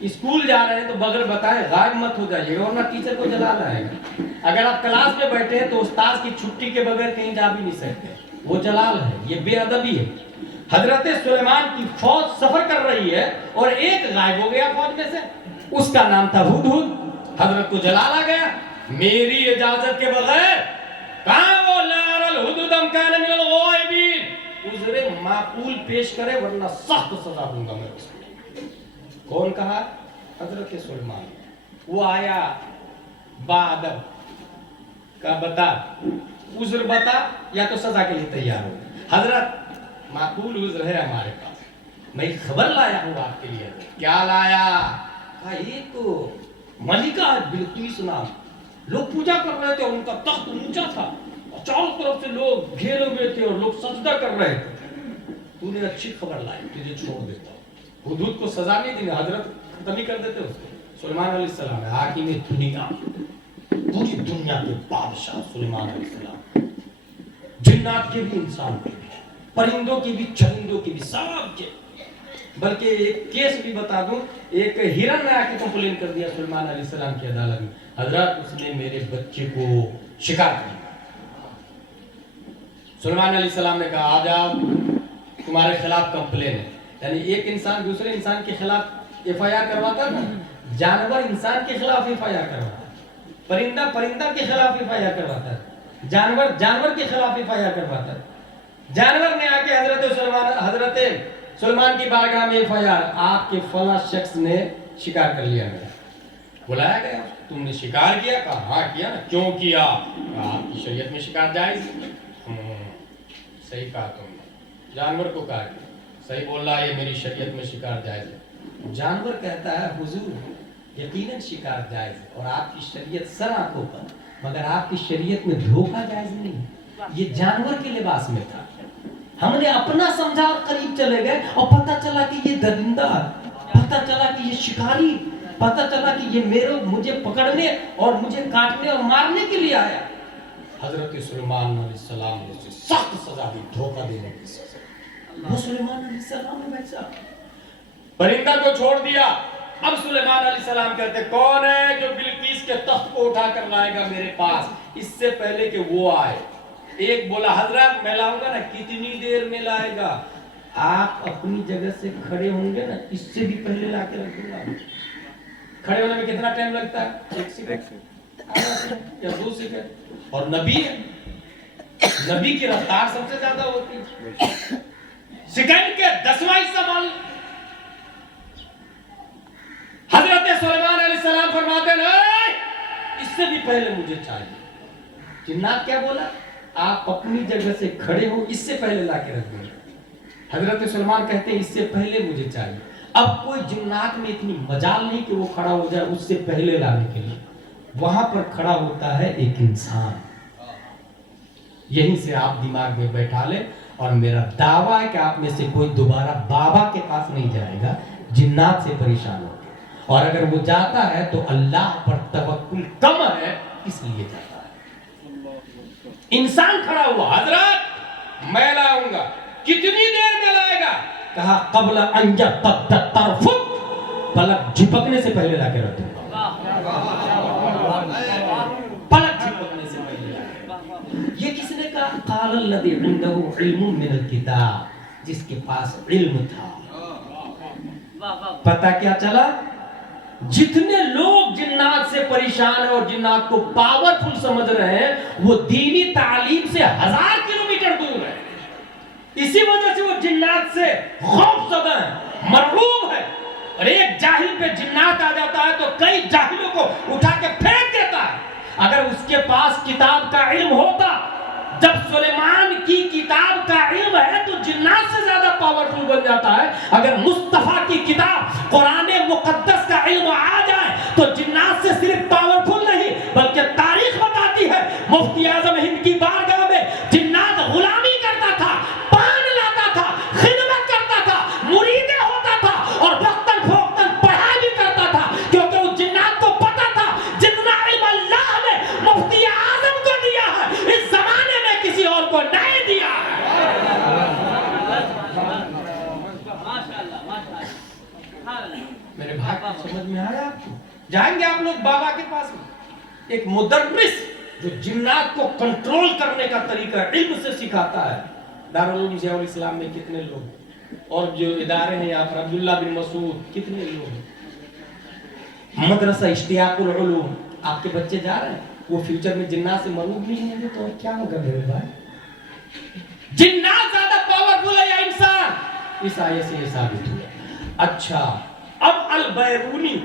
اسکول جا رہے ہیں تو بغیر بتائے غائب مت ہو جائیے ورنہ ٹیچر کو جلا لائے گا. اگر آپ کلاس میں بیٹھے ہیں تو استاد کی چھٹی کے بغیر کہیں جا بھی نہیں سکتے، وہ جلال ہے، یہ بے ادبی ہے. حضرت سلیمان کی فوج سفر کر رہی ہے اور ایک غائب ہو گیا فوج میں سے، اس کا نام تھا ہدہد. حضرت کو جلال آ گیا، میری اجازت کے بغیر کہاں وہ لار الہدہد ام کان من الغائبین، عذر معقول پیش کرے ورنہ سخت سزا دوں گا میں اس کو. کون کہا؟ حضرت سلیمان. وہ آیا بادب کا بتا، عذر بتا یا تو سزا کے لیے تیار ہو. حضرت معقول عذر ہے ہمارے پاس، میں خبر لایا ہوں آپ کے لیے. کیا لایا؟ کہا ایک ملکہ بلقیس نام، لوگ پوجا کر رہے تھے، ان کا تخت اونچا تھا اور چاروں طرف سے لوگ گھیرے ہوئے تھے اور لوگ سجدہ کر رہے تھے. تو نے اچھی خبر لائی, تجھے چھوڑ دیتا ہوں. حدود کو سزا نہیں دی, حضرت ختم نہیں کر دیتے اس کو. سلیمان علیہ السلام ہے حاکم دنیا, پوری دنیا کے بادشاہ سلیمان علیہ السلام, جنات کے بھی, انسان کے بھی, پرندوں کی بھی, چرندوں کی بھی, سب کے. بلکہ ایک کیس بھی بتا دوں, ایک ہرن نے آ کے کمپلین کر دیا سلیمان علیہ السلام کی عدالت میں, حضرت اس نے میرے بچے کو شکار کیا. سلیمان علیہ السلام نے کہا آ جاؤ, تمہارے خلاف کمپلین ہے. یعنی ایک انسان دوسرے انسان کے خلاف ایف آئی آر کرواتا نا, جانور انسان کے خلاف ایف آئی آر کرواتا ہے, پرندہ پرندہ کے خلاف ایف آئی آر کرواتا ہے, جانور جانور کے خلاف ایف آئی آر کرواتا ہے. جانور نے آ کے حضرت سلیمان کی بارگاہ میں ایف آئی آر, آپ کے فلاں شخص نے شکار کر لیا میرا. بلایا گیا, تم نے شکار کیا؟ کہا ہاں کیا نا. کیوں کیا؟ کہا آپ کی شریعت میں شکار جائز. صحیح کہا تم نے. جانور کو کہا صحیح بول رہا ہے, یہ میری شریعت میں شکار جائز ہے. جانور کہتا ہے حضور یقیناً شکار جائز ہے اور آپ کی شریعت سر آنکھوں پر, مگر آپ کی شریعت میں دھوکہ جائز نہیں. یہ جانور کے لباس میں تھا, ہم نے اپنا سمجھا اور قریب چلے گئے اور پتہ چلا کہ یہ درندہ, پتہ چلا کہ یہ شکاری, پتہ چلا کہ یہ مجھے پکڑنے اور مجھے کاٹنے اور مارنے کے لیے آیا. حضرت سلیمان علیہ السلام نے اسے سخت سزا دی, دھوکہ دینے کی سزا. وہ سلیمان علیہ السلام نے بیچا, پرندہ کو چھوڑ دیا. اب سلیمان علیہ السلام کہتے کون ہے جو بلقیس کے تخت کو اٹھا کر لائے گا میرے پاس اس سے پہلے کہ وہ آئے. ایک بولا حضرت میں لاؤں گا نا. کتنی دیر میں لائے گا؟ آپ اپنی جگہ سے کھڑے ہوں گے نا, اس سے بھی پہلے لا کے رکھ دوں گا. کھڑے ہونے میں کتنا ٹائم لگتا ہے؟ 1 سیکنڈ یا 2 سیکنڈ. اور نبی ہے, نبی کی رفتار سب سے زیادہ ہوتی ہے. سیکنڈ کے 10واں حصہ مان. حضرت سلیمان علیہ السلام فرماتے ہیں اس سے بھی پہلے مجھے چاہیے. جنات کیا بولا؟ آپ اپنی جگہ سے کھڑے ہو, اس سے پہلے لا کے رکھ دیں. حضرت سلیمان کہتے ہیں اس سے پہلے مجھے چاہیے. اب کوئی جنات میں اتنی مجال نہیں کہ وہ کھڑا ہو جائے اس سے پہلے لانے کے لیے. وہاں پر کھڑا ہوتا ہے ایک انسان. یہیں سے آپ دماغ میں بیٹھا لیں, اور میرا دعویٰ ہے کہ آپ میں سے کوئی دوبارہ بابا کے پاس نہیں جائے گا جنات سے پریشان ہو کے. اور اگر وہ جاتا ہے تو اللہ پر توکل کم ہے اس لیے جاتا ہے. انسان کھڑا ہوا, حضرت میں لاؤں گا. کتنی دیر میں لائے گا؟ کہا قبل ان یرتد طرفک, پلک جھپکنے سے پہلے لا کے رکھ دوں گا. پلک جھپکنے سے پہلے لا کے. یہ کس نے کہا؟ قال الذی عنده علم من الکتاب, جس کے پاس علم تھا. پتہ کیا چلا؟ جتنے لوگ جنات سے پریشان ہیں اور جنات کو پاورفل سمجھ رہے ہیں وہ دینی تعلیم سے 1000 کلومیٹر دور ہے. اسی وجہ سے وہ جنات سے خوف زدہ ہیں, مرعوب ہے. اور ایک جاہل پہ جنات آ جاتا ہے تو کئی جاہلوں کو اٹھا کے پھینک دیتا ہے. اگر اس کے پاس کتاب کا علم ہوتا, جب سلیمان کی کتاب کا علم ہے تو جنات سے زیادہ پاورفل بن جاتا ہے. اگر مصطفیٰ کی کتاب قرآن مقدس کا علم آ جائے تو جنات سے صرف پاورفل نہیں بلکہ تاریخ بتاتی ہے مفتی اعظم ہند کی بارگاہ میں جنات غلامی کرتا تھا, پان لاتا تھا, خدمت کرتا تھا, مرید ہوتا تھا اور وقتاً فوقتاً پڑھائی بھی کرتا تھا, کیونکہ اس جنات کو پتا تھا جتنا علم اللہ نے مفتی اعظم کو دیا ہے اس زمانے میں کسی اور کو نہیں دیا ہے. میرے بھائی سمجھ میں آیا آپ کو؟ جائیں گے آپ لوگ بابا کے پاس میں, ایک مدرس جو جنات کو کنٹرول کرنے کا طریقہ علم سے سکھاتا ہے. دارالعلوم ضیاء الاسلام میں کتنے لوگ, اور جو ادارے ہیں یہاں پر عبداللہ بن مسعود, کتنے لوگ ہیں. مدرسہ اشتیاق العلوم, آپ کے بچے جا رہے ہیں, وہ فیوچر میں جنات سے مرعوب نہیں ہوں گے تو کیا ہوگا میرے بھائی؟ جنات زیادہ پاورفل ہے یا انسان؟ اس آیت سے یہ ثابت ہوا. اچھا, اب البیرونی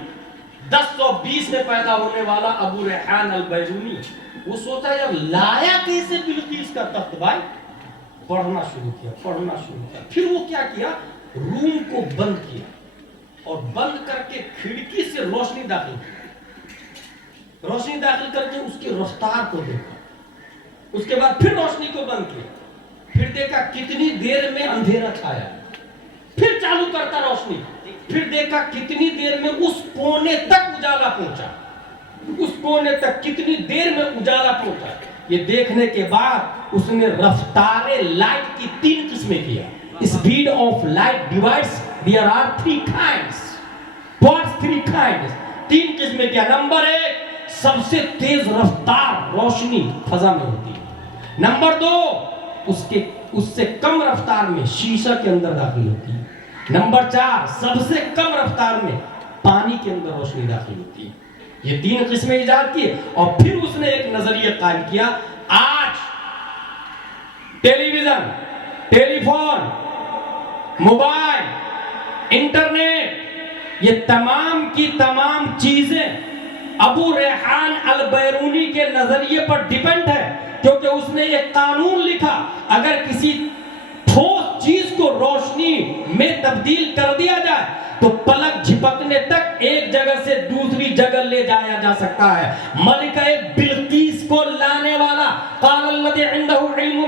1020 میں پیدا ہونے والا ابو ریحان البیرونی, وہ سوچا جب لایا کیسے بلقیس کا تخت بھائی, پڑھنا شروع کیا. پھر وہ کیا کیا, روم کو بند کیا اور بند کر کے کھڑکی سے روشنی داخل کی. روشنی داخل کر کے اس کی رفتار کو دیکھا. اس کے بعد پھر روشنی کو بند کیا, پھر دیکھا کتنی دیر میں اندھیرا چھایا, پھر چالو کرتا روشنی, پھر دیکھا کتنی دیر میں اس کونے تک اجالا پہنچا, اس کونے تک کتنی دیر میں اجالا پہنچا. یہ دیکھنے کے بعد اس نے رفتار لائٹ کی 3 قسمیں کیا. Speed of light divides, there are 3 kinds. What's 3 kinds? 3 قسمیں کیا. نمبر 1, سب سے تیز رفتار روشنی فضا میں ہوتی ہے. نمبر 2, اس سے کم رفتار میں شیشہ کے اندر داخل ہوتی ہے. نمبر 4, سب سے کم رفتار میں پانی کے اندر روشنی داخل ہوتی ہے. یہ 3 قسمیں ایجاد کی, اور پھر اس نے ایک نظریہ قائم کیا. آج ٹیلی ویژن, ٹیلی فون, موبائل, انٹرنیٹ, یہ تمام کی تمام چیزیں ابو ریحان البیرونی کے نظریے پر ڈیپینڈ ہے, کیونکہ اس نے ایک قانون لکھا, اگر کسی ٹھوس چیز کو روشنی میں تبدیل کر دیا جائے تو پلک جھپکنے تک ایک جگہ سے دوسری جگہ لے جایا جا سکتا ہے. ملکہ بلقیس کو لانے والا, قال الذی عنده علم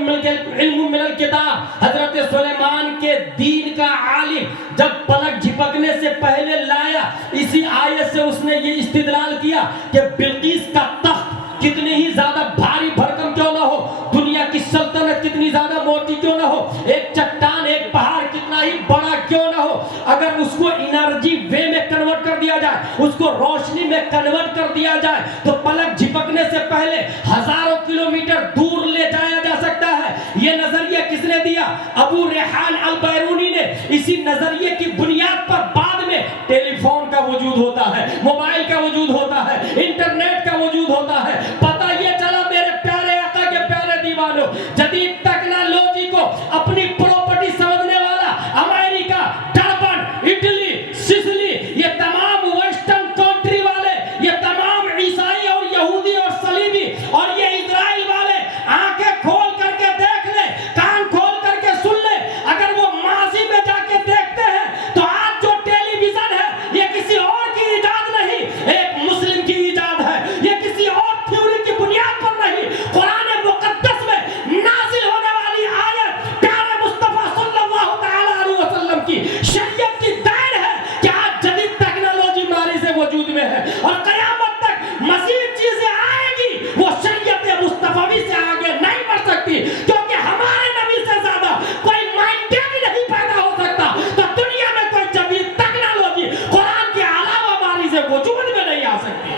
من الکتاب, حضرت سلیمان کے دین کا عالم جب پلک جھپکنے سے پہلے لایا, اسی آیت سے اس نے یہ استدلال کیا کہ بلقیس کا تخت کتنی ہی زیادہ بھاری بھرکم کیوں نہ ہو, دنیا کی سلطنت کتنی زیادہ موٹی کیوں نہ ہو, ایک چٹان, ایک پہاڑ کتنا ہی بڑا کیوں نہ ہو, اگر اس کو انرجی وے میں کنورٹ کر دیا جائے, اس کو روشنی میں کنورٹ کر دیا جائے, تو پلک جھپکنے سے پہلے ہزاروں کلومیٹر دور لے جایا جا سکتا ہے. یہ نظریہ کس نے دیا؟ ابو ریحان البیرونی نے. اسی نظریے کی بنیاد پر بعد میں ٹیلی فون کا وجود ہوتا ہے, موبائل کا وجود ہوتا ہے, انٹرنیٹ کا وجود ہوتا ہے. پتہ یہ چلا میرے پیارے آقا کے پیارے دیوانوں, جدید ٹیکنالوجی کو اپنی پراپرٹی سمجھنے والا امریکہ, ڈربن, اٹلی, سسلی, یہ تمام ویسٹرن کنٹری والے, یہ تمام عیسائی اور یہودی اور صلیبی اور یہ اسرائیل والے آنکھیں کھول کر کے دیکھ لیں, کان کھول کر کے سن لیں. اگر وہ ماضی میں جا کے دیکھتے ہیں تو آج جو ٹیلی ویژن ہے یہ کسی اور کی ایجاد نہیں, ایک مسلم کی ایجاد ہے. یہ کسی اور تھیوری کی بنیاد پر نہیں, قرآن مقدس میں نازل ہونے والی آیت پیارے مصطفیٰ صلی اللہ تعالی علیہ وسلم کی شریعت کی دین ہے کہ آج جدید ٹیکنالوجی ہماری سے وجود میں ہے, اور قیامت تک مزید چیزیں آئیں گی, وہ شریعت مصطفی سے آگے نہیں بڑھ سکتی, کیونکہ ہمارے نبی سے زیادہ کوئی مائنڈیڈ نہیں پیدا ہو سکتا. تو دنیا میں کوئی جدید ٹیکنالوجی قرآن کے علاوہ ہماری سے وجود میں نہیں آ سکتی,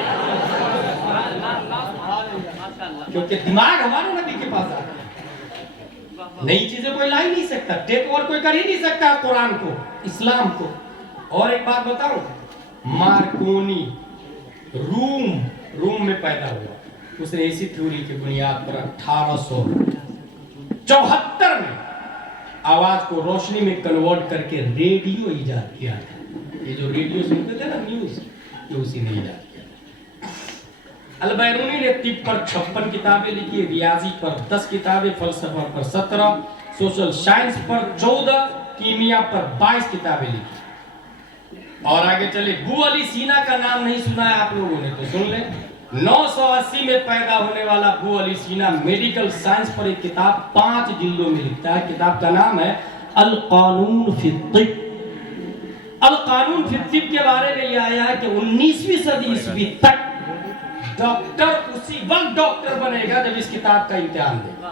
کیونکہ دماغ ہمارے نبی کے پاس آتا ہے. نئی چیزیں کوئی لا ہی نہیں سکتا, ٹیک اوور کوئی کر ہی نہیں سکتا قرآن کو, اسلام کو. اور ایک بات بتاؤں, مارکونی روم میں پیدا ہوا, اس نے اسی تھیوری کی بنیاد پر 1874 میں آواز کو روشنی میں کنورٹ کر کے ریڈیو ایجاد کیا تھا. یہ جو ریڈیو سنتے تھے نا, نیوز, یہ اسی نے ایجاد کیا. البیرونی نے طب پر 56 کتابیں لکھی, ریاضی پر 10 کتابیں, فلسفہ پر 17, سوشل سائنس پر 14, کیمیا پر 22 کتابیں لکھی. اور آگے چلے, ابو علی سینا کا نام نہیں سنا ہے آپ لوگوں نے, تو سن لیں. 980 میں پیدا ہونے والا ابو علی سینا میڈیکل سائنس پر ایک کتاب 5 جلدوں میں لکھتا ہے. کتاب کا نام ہے القانون فی الطب. القانون فی الطب کے بارے میں یہ آیا ہے کہ 19ویں صدی عیسوی تک ڈاکٹر اسی وقت ڈاکٹر بنے گا جب اس کتاب کا امتحان دے گا.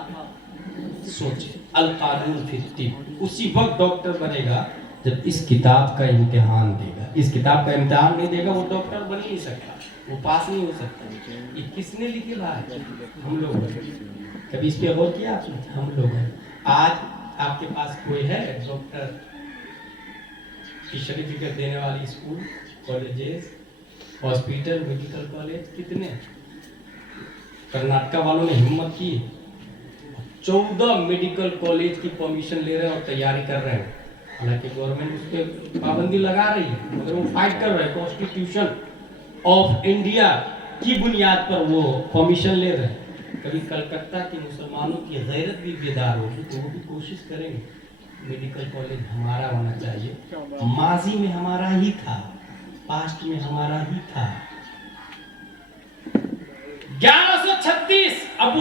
سوچیں, القانون فی الطب, اسی وقت ڈاکٹر بنے گا جب اس کتاب کا امتحان دے گا. اس کتاب کا امتحان نہیں دے گا وہ ڈاکٹر بن ہی نہیں سکتا, وہ پاس نہیں ہو سکتا. یہ کس نے لکھی بات؟ ہم لوگ. کبھی اس پہ غور کیا آپ نے؟ ہم لوگ ہیں. آج آپ کے پاس کوئی ہے ڈاکٹر کی سرٹیفکیٹ دینے والی school, colleges, hospital, medical college کتنے؟ کرناٹکا والوں نے ہمت کی, 14 میڈیکل کالج کی پرمیشن لے رہے ہیں اور تیاری کر رہے ہیں. حالانکہ گورنمنٹ اس پہ پابندی لگا رہی ہے, مگر وہ فائٹ کر رہے ہیں. کانسٹیٹیوشن آف انڈیا کی بنیاد پر وہ پرمیشن لے رہے ہیں. کبھی کلکتہ کے مسلمانوں کی غیرت بھی بیدار ہوگی تو وہ بھی کوشش کریں گے میڈیکل کالج ہمارا ہونا چاہیے. ماضی میں ہمارا ہی تھا, پاسٹ میں ہمارا ہی تھا. 1156 1836 ابو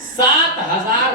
7000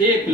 1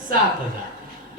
7000।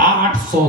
800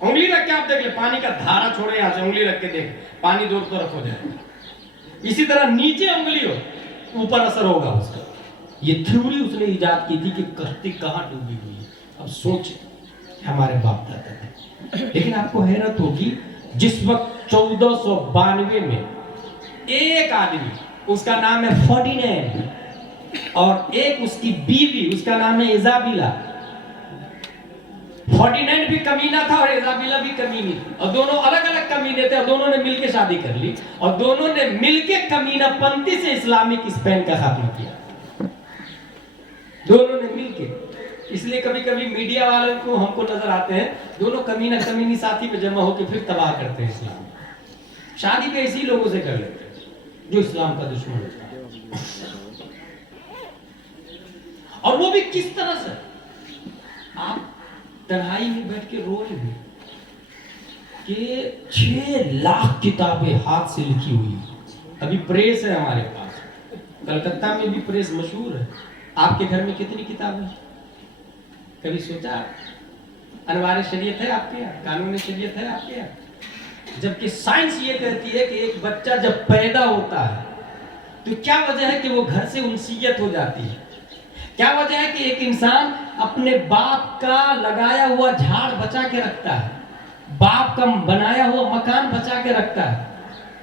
انگلی رکھ کے آپ دیکھ لیں, پانی کا دھارا چھوڑے یہاں سے, انگلی رکھ کے دیکھ, پانی دور تو رکھو جائے. اسی طرح نیچے انگلی ہو, اوپر اثر ہوگا اس کا. یہ تھیوری اس نے ایجاد کی تھی کہ کشتی کہاں ڈوبی ہوئی ہے. اب سوچیں ہمارے باپ دادا تھے. لیکن آپ کو حیرت ہوگی, جس وقت 1492 میں ایک آدمی, اس کا نام ہے فردینینڈ, اور ایک اس کی بیوی, اس کا نام ہے ایزابیلا. فردینینڈ بھی کمینہ تھا اور ایزابیلا بھی کمینی تھی, اور دونوں الگ الگ کمینے تھے, اور دونوں نے مل کے شادی کر لی, اور دونوں نے مل کے کمینہ پنتی سے اسلامک اسپین کا خاتمہ کیا. دونوں نے مل کے. اس لیے کبھی کبھی میڈیا والوں کو ہم کو نظر آتے ہیں دونوں کمینہ کمینی ساتھی پہ جمع ہو کے پھر تباہ کرتے ہیں اسلام. شادی بھی ایسی لوگوں سے کر لیتے ہیں جو اسلام کا دشمن ہوتا ہے. اور وہ بھی کس طرح سے, آپ تنہائی میں بیٹھ کے رو رہے ہیں کہ 6 لاکھ کتابیں ہاتھ سے لکھی ہوئی. ابھی پریس ہے ہمارے پاس, کلکتہ میں بھی پریس مشہور ہے. آپ کے گھر میں کتنی کتابیں ہیں؟ کبھی سوچا؟ انوار شریعت ہے آپ کے یہاں, قانون شریعت ہے آپ کے یہاں. جبکہ سائنس یہ کہتی ہے کہ ایک بچہ جب پیدا ہوتا ہے تو کیا وجہ ہے کہ وہ گھر سے انسیت ہو جاتی ہے؟ کیا وجہ ہے کہ ایک انسان اپنے باپ کا لگایا ہوا جھاڑ بچا کے رکھتا ہے, باپ کا بنایا ہوا مکان بچا کے رکھتا ہے,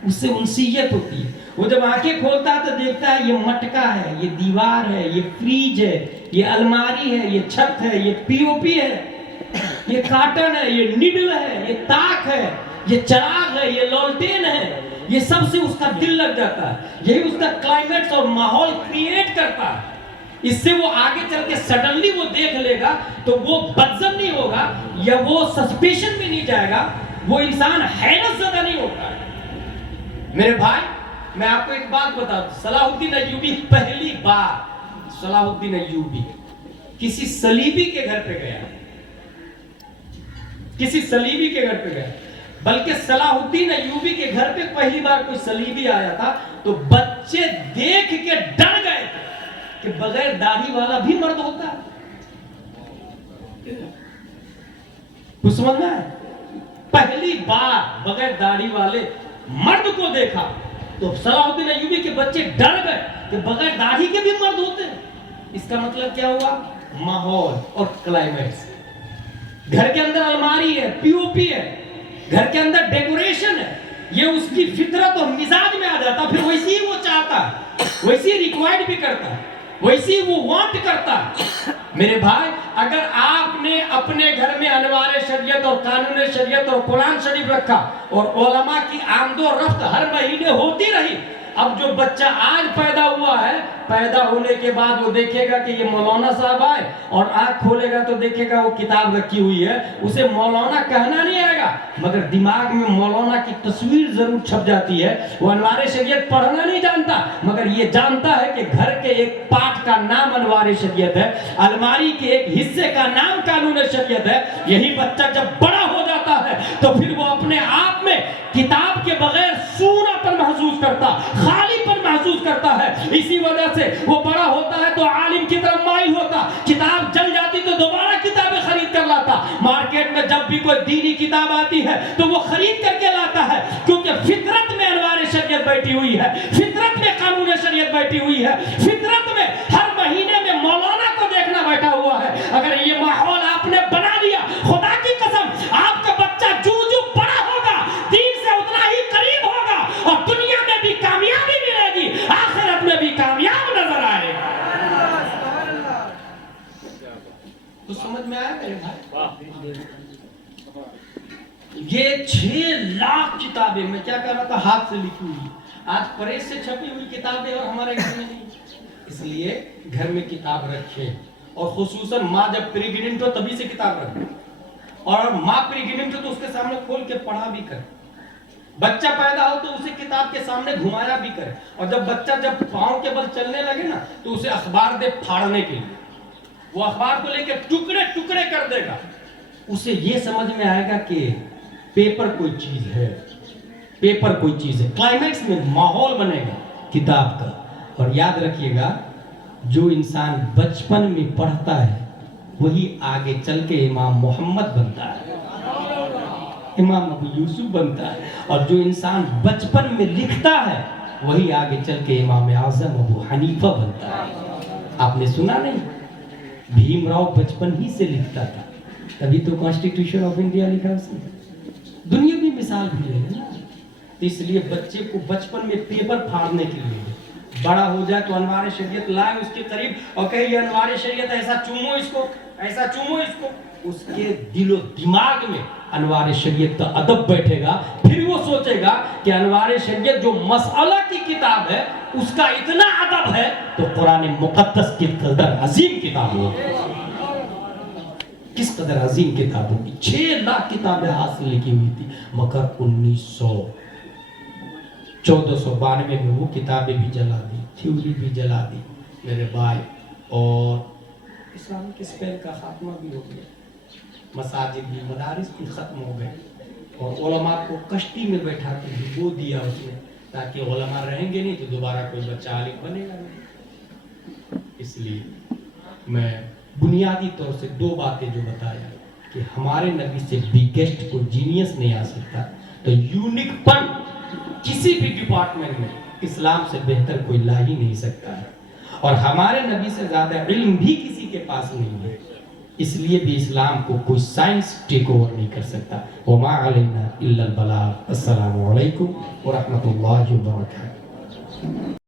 اس سے انسیت ہوتی ہے. وہ جب آنکھیں کھولتا ہے تو دیکھتا ہے یہ مٹکا ہے, یہ دیوار ہے, یہ فریج ہے, یہ الماری ہے, یہ چھت ہے, یہ پی او پی ہے, یہ کاٹن ہے, یہ نیڈل ہے, یہ تاک ہے, یہ چراغ ہے, یہ لالٹین ہے. یہ سب سے اس کا دل لگ جاتا ہے. یہی اس کا کلائمیٹ اور ماحول کریٹ کرتا ہے. اس سے وہ آگے چل کے سڈنلی وہ دیکھ لے گا تو وہ بدظن نہیں ہوگا, یا وہ سسپیشن میں نہیں جائے گا, وہ انسان حیرت زدہ نہیں ہوگا. میرے بھائی, میں آپ کو ایک بات بتا دوں, صلاح الدین ایوبی پہلی بار, صلاح الدین ایوبی کسی صلیبی کے گھر پہ گیا, کسی صلیبی کے گھر پہ گیا. بلکہ صلاح الدین ایوبی کے گھر پہ پہلی بار کوئی صلیبی آیا تھا تو بچے دیکھ کے ڈر گئے تھے کہ بغیر داڑھی والا بھی مرد ہوتا ہے. کچھ سمجھ میں ہے؟ پہلی بار بغیر داڑھی والے مرد کو دیکھا تو صلاح الدین ایوبی کے بچے ڈر گئے کہ بغیر داڑھی کے بھی مرد ہوتے ہیں. اس کا مطلب کیا ہوا؟ ماحول اور کلائمیٹ. گھر کے اندر الماری ہے, پی او پی ہے, گھر کے اندر ڈیکوریشن ہے, یہ اس کی فطرت اور مزاج میں آ جاتا, پھر ویسی ہی وہ چاہتا ہے, ویسی ریکوائرڈ بھی کرتا ہے, ویسی وہ وانٹ کرتا ہے. میرے بھائی, اگر آپ نے اپنے گھر میں انوار شریعت اور قانون شریعت اور قرآن شریف رکھا اور علماء کی آمد و رفت ہر مہینے ہوتی رہی, اب جو بچہ آج پیدا ہوا ہے, پیدا ہونے کے بعد وہ دیکھے گا کہ یہ مولانا صاحب آئے, اور آنکھ کھولے گا تو دیکھے گا وہ کتاب رکھی ہوئی ہے. اسے مولانا کہنا نہیں آئے گا, مگر دماغ میں مولانا کی تصویر ضرور چھپ جاتی ہے. وہ انوار شریعت پڑھنا نہیں جانتا, مگر یہ جانتا ہے کہ گھر کے ایک پارٹ کا نام انوار شریعت ہے, الماری کے ایک حصے کا نام قانون شریعت ہے. یہی بچہ جب بڑا ہو جاتا ہے تو پھر وہ اپنے آپ میں کتاب کے بغیر سونا پر محسوس کرتا, خالی پر محسوس کرتا ہے. اسی وجہ سے وہ بڑا ہوتا ہے تو عالم کی طرف مائل ہوتا, کتاب جل جاتی تو دوبارہ کتابیں خرید کر لاتا. مارکیٹ میں جب بھی کوئی دینی کتاب آتی ہے تو وہ خرید کر کے لاتا ہے, کیونکہ فطرت میں انوار شریعت بیٹھی ہوئی ہے, فطرت میں قانون شریعت بیٹھی ہوئی ہے, فطرت میں ہر مہینے میں مولانا کو دیکھنا بیٹھا ہوا ہے. اگر یہ ماحول آپ نے بنا دیا, خدا کی قسم آپ کا بچہ جو بڑا ہوگا دین سے اتنا ہی قریب ہوگا, اور دنیا میں بھی کامیابی ملے گی, آخرت میں بھی کامیاب نظر آئے گا. تو سمجھ میں آیا میرے بھائی؟ یہ 6 لاکھ کتابیں, میں کیا کہہ رہا تھا, ہاتھ سے لکھی ہوئی. آج پریس سے چھپی ہوئی کتابیں اور ہمارے گھر میں نہیں. اس لیے گھر میں کتاب رکھیں, اور خصوصاً ماں جب پریگننٹ ہو تبھی سے کتاب رکھیں, اور ماں پریگننٹ ہو تو اس کے سامنے کھول کے پڑھا بھی کرے. بچہ پیدا ہو تو اسے کتاب کے سامنے گھمایا بھی کرے, اور جب بچہ جب پاؤں کے بل چلنے لگے نا تو اسے اخبار دے پھاڑنے کے لیے. وہ اخبار کو لے کے ٹکڑے ٹکڑے کر دے گا, اسے یہ سمجھ میں آئے گا کہ پیپر کوئی چیز ہے, پیپر کوئی چیز ہے. کلائمیکس میں ماحول بنے گا کتاب کا. اور یاد رکھیے گا, جو انسان بچپن میں پڑھتا ہے وہی آگے چل کے امام محمد بنتا ہے. امام ابو یوسف بنتا ہے. اور جو انسان بچپن میں لکھتا ہے وہی آگے چل کے امام اعظم ابو حنیفہ بنتا ہے. آپ نے سنا نہیں؟ بھیم راؤ بچپن ہی سے لکھتا تھا, تبھی تو کانسٹیٹیوشن آف انڈیا لکھا اس نے. دنیاوی مثال بھی ہے نا. اس لیے بچے کو بچپن میں پیپر پھاڑنے کے لیے, بڑا ہو جائے تو انوار شریعت لائے اس کے قریب اور کہے یہ انوار شریعت ایسا چومو اس کو, ایسا چومو اس کو. اس کے دل و دماغ میں انوار شریعت کا ادب بیٹھے گا. پھر وہ سوچے گا کہ انوار شریعت جو مسئلہ کی کتاب ہے اس کا اتنا ادب ہے تو قرآن مقدس کی قدر عظیم کتاب ہوگی. کس قدر عظیم کتاب ہوگی. 6 لاکھ کتابیں حاصل لکھی ہوئی تھی, مگر 1492 میں وہ کتابیں بھی جلا دی, تھیوری بھی جلا دی میرے بھائی. اور اسلام کے اسپیل کا خاتمہ بھی ہو گیا, مساجد بھی, مدارس بھی ختم ہو گئے, اور علماء کو کشتی میں بیٹھا کے ڈبو دیا اس نے, تاکہ علماء رہیں گے نہیں تو دوبارہ کوئی بچہ عالم بنے گا نہیں. اس لیے میں بنیادی طور سے 2 باتیں جو بتایا کہ ہمارے نبی سے بگیسٹ کوئی جینیس نہیں آ سکتا, تو یونک پن کسی بھی ڈپارٹمنٹ میں اسلام سے بہتر کوئی لا ہی نہیں سکتا ہے, اور ہمارے نبی سے زیادہ علم بھی کسی کے پاس نہیں ہے. اس لیے بھی اسلام کو کوئی سائنس ٹیک اوور نہیں کر سکتا. وما علینا الا البلاغ. السلام علیکم ورحمۃ اللہ وبرکاتہ.